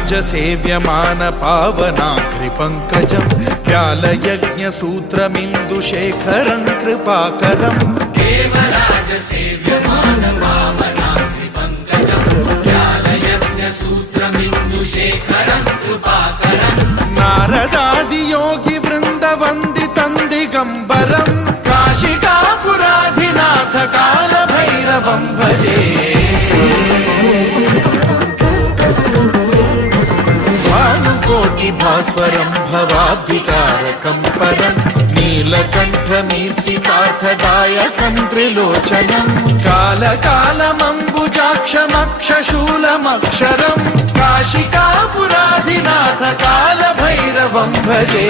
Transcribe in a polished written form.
देवराजसेव्यमान पावनाग्रिपङ्कजं व्यालयज्ञसूत्रमिन्दुशेखरं कृपाकरं देवराजसेव्यमान पावनाग्रिपङ्कजं व्यालयज्ञसूत्रमिन्दुशेखरं कृपाकरं नारदादियोगिवृन्दवन्दितं दिगम्बरं काशिकापुराधिनाथ कालभैरवं भजे भास्वरं भवाब्धिकारकं परं नीलकण्ठमीप्सितार्थदायकं त्रिलोचनं कालकालमम्बुजाक्षमक्षशूलमक्षरं काशिकापुराधिनाथ कालभैरवं भजे